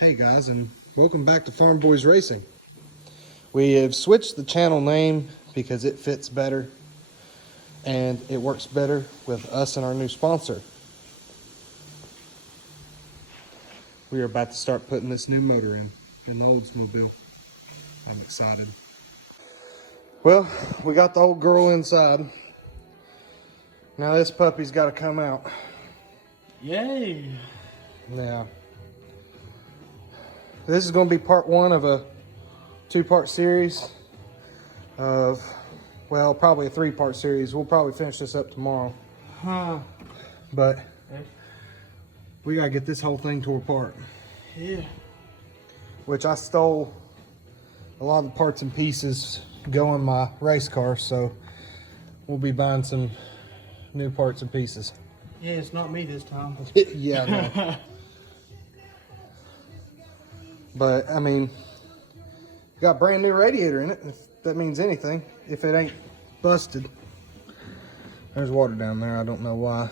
Hey guys, and welcome back to Farm Boys Racing. We have switched the channel name because it fits better and it works better with us and our new sponsor. We are about to start putting this new motor in the Oldsmobile. I'm excited. Well, we got the old girl inside. Now this puppy's got to come out. Yay! Now, this is going to be part one of a two-part series of, well, probably a three-part series. We'll probably finish this up tomorrow. But we got to get this whole thing tore apart. Yeah. Which I stole a lot of the parts and pieces go in my race car, so we'll be buying some new parts and pieces. Yeah, it's not me this time. Yeah, no. But, I mean, got a brand new radiator in it, if that means anything. If it ain't busted. There's water down there, I don't know why.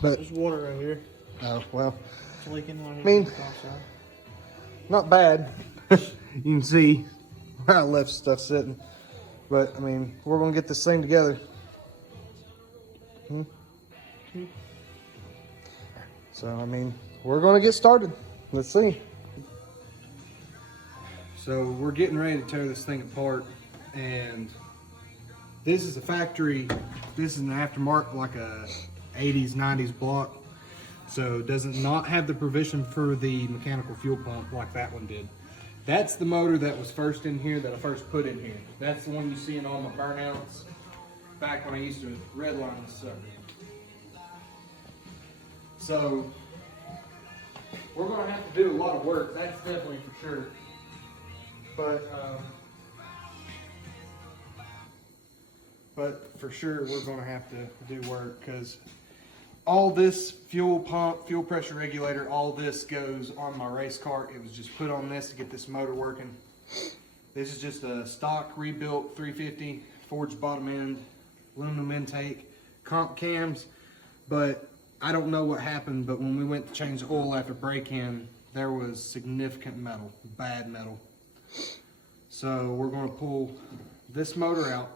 But There's water right here. oh, well. It's leaking right here. I mean, not bad. You can see where I left stuff sitting. But, I mean, we're going to get this thing together. So, I mean, we're going to get started. Let's see. So we're getting ready to tear this thing apart, and this is a factory, this is an aftermarket, like a 80s, 90s block. So it does not have the provision for the mechanical fuel pump like that one did. That's the motor that was first in here, that I first put in here. That's the one you see in all my burnouts back when I used to redline this sucker. So we're gonna have to do a lot of work, that's definitely for sure. But for sure we're going to have to do work, because all this fuel pump, fuel pressure regulator, all this goes on my race car. It was just put on this to get this motor working. This is just a stock rebuilt 350 forged bottom end, aluminum intake, comp cams. But I don't know what happened, but when we went to change the oil after break-in, there was significant metal, bad metal. So we're going to pull this motor out,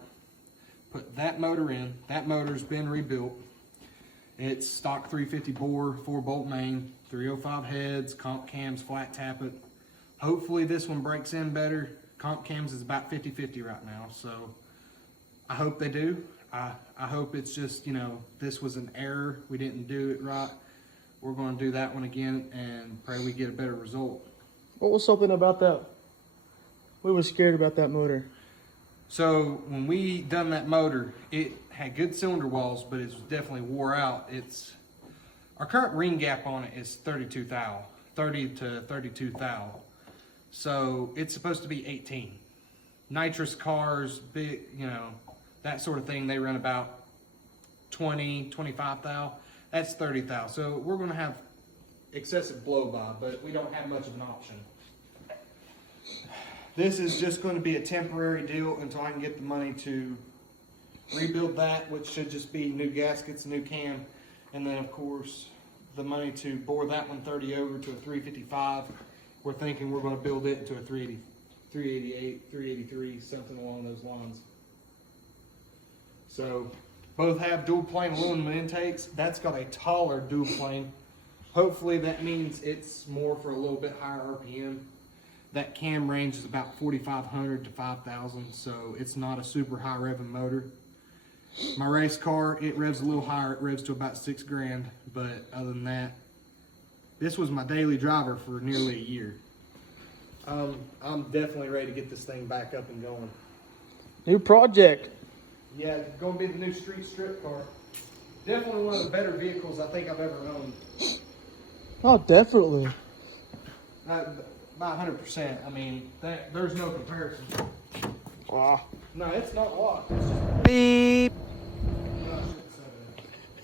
put that motor in. That motor's been rebuilt. It's stock 350 bore, 4-bolt main, 305 heads, comp cams, flat tappet. Hopefully this one breaks in better. Comp cams is about 50-50 right now, so I hope they do. I hope it's just, you know, this was an error. We didn't do it right. We're going to do that one again and pray we get a better result. What was something about that? We were scared about that motor. So when we done that motor, it had good cylinder walls, but it was definitely wore out. Our current ring gap on it is 32 thou, 30 to 32 thou. So it's supposed to be 18. Nitrous cars, big, you know, that sort of thing, they run about 20, 25 thou. That's 30 thou. So we're going to have excessive blow by, but we don't have much of an option. This is just going to be a temporary deal until I can get the money to rebuild that, which should just be new gaskets, new cam, and then of course the money to bore that 130 over to a 355. We're thinking we're going to build it into a 380, 388, 383, something along those lines. So both have dual plane aluminum intakes. That's got a taller dual plane. Hopefully that means it's more for a little bit higher RPM. That cam range is about 4,500 to 5,000, so it's not a super high revving motor. My race car, it revs a little higher. It revs to about 6 grand, but other than that, this was my daily driver for nearly a year. I'm definitely ready to get this thing back up and going. New project. Yeah, it's going to be the new street strip car. Definitely one of the better vehicles I think I've ever owned. Oh, definitely. By 100%. I mean, there's no comparison. Wow. No, it's not locked. It's just Beep. No, I shouldn't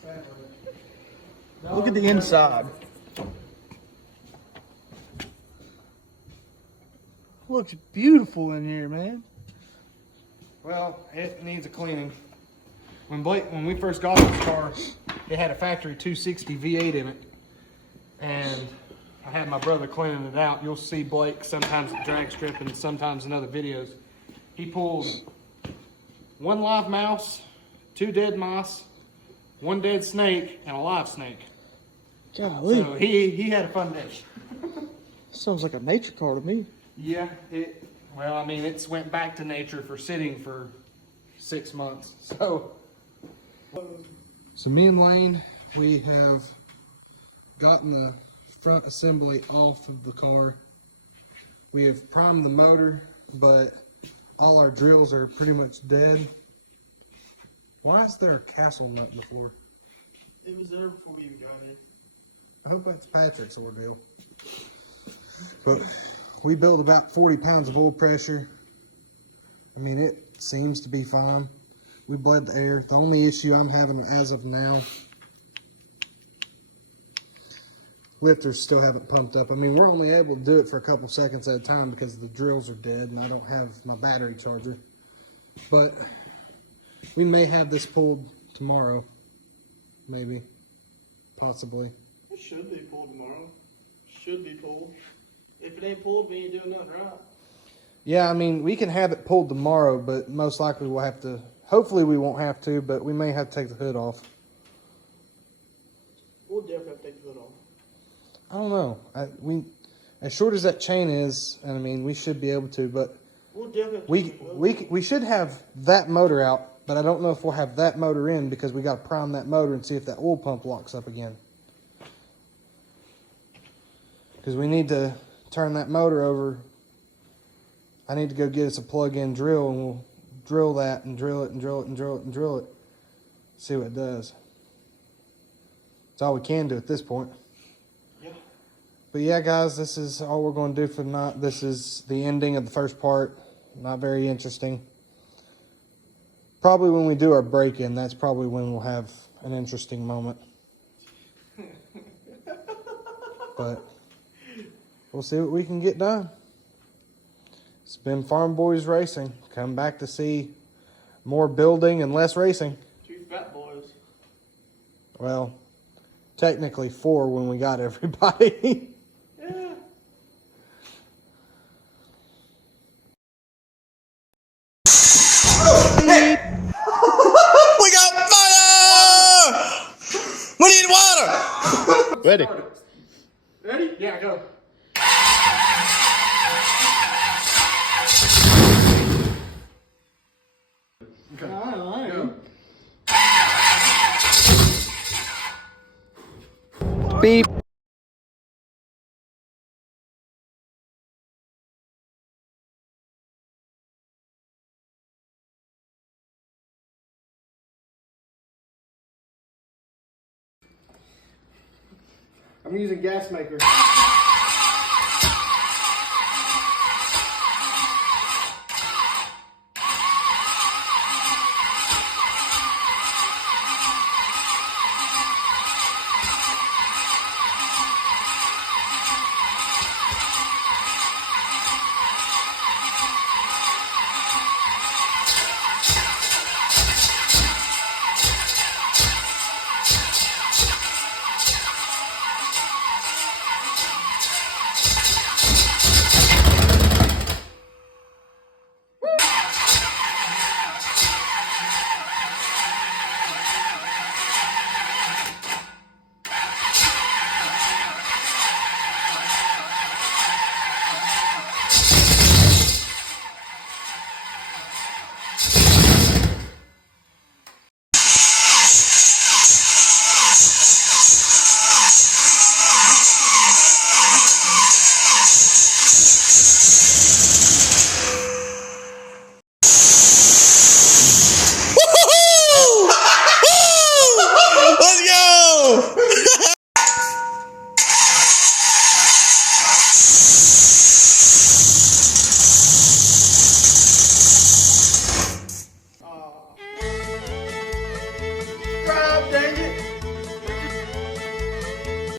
say that. No, Look at the inside. Looks beautiful in here, man. Well, it needs a cleaning. When we first got this car, it had a factory 260 V8 in it, and I had my brother cleaning it out. You'll see Blake sometimes at drag strip and sometimes in other videos. He pulls 1 live mouse, 2 dead mice, 1 dead snake, and a live snake. Golly. So he had a fun day. Sounds like a nature car to me. Yeah, well, I mean, it's went back to nature for sitting for 6 months. So me and Lane, we have gotten the front assembly off of the car. We have primed the motor, but all our drills are pretty much dead. Why is there a castle nut in the floor? It was there before you got it. I hope that's Patrick's ordeal. But we built about 40 pounds of oil pressure. I mean, it seems to be fine. We bled the air. The only issue I'm having as of now, lifters still haven't pumped up. I mean, we're only able to do it for a couple seconds at a time because the drills are dead and I don't have my battery charger. But we may have this pulled tomorrow. Maybe. Possibly. It should be pulled tomorrow. Should be pulled. If it ain't pulled, we ain't doing nothing right. Yeah, I mean, we can have it pulled tomorrow, but most likely we'll have to, hopefully we won't have to, but we may have to take the hood off. We'll definitely have to take the hood off. I don't know. As short as that chain is, and I mean, we should be able to, but We'll definitely have to take the hood off. we should have that motor out, but I don't know if we'll have that motor in because we got to prime that motor and see if that oil pump locks up again. Because we need to turn that motor over. I need to go get us a plug-in drill and we'll drill that and drill it and drill it and drill it and drill it. See what it does. That's all we can do at this point. Yeah. But yeah, guys, this is all we're going to do for tonight. This is the ending of the first part. Not very interesting. Probably when we do our break-in, that's probably when we'll have an interesting moment. But we'll see what we can get done. It's been Farm Boys Racing. Come back to see more building and less racing. 2 fat boys. Well, technically 4 when we got everybody. Yeah. We got fire! We need water! Ready? Ready? Yeah, go. Okay. All right. Go. Beep. I'm using gas maker.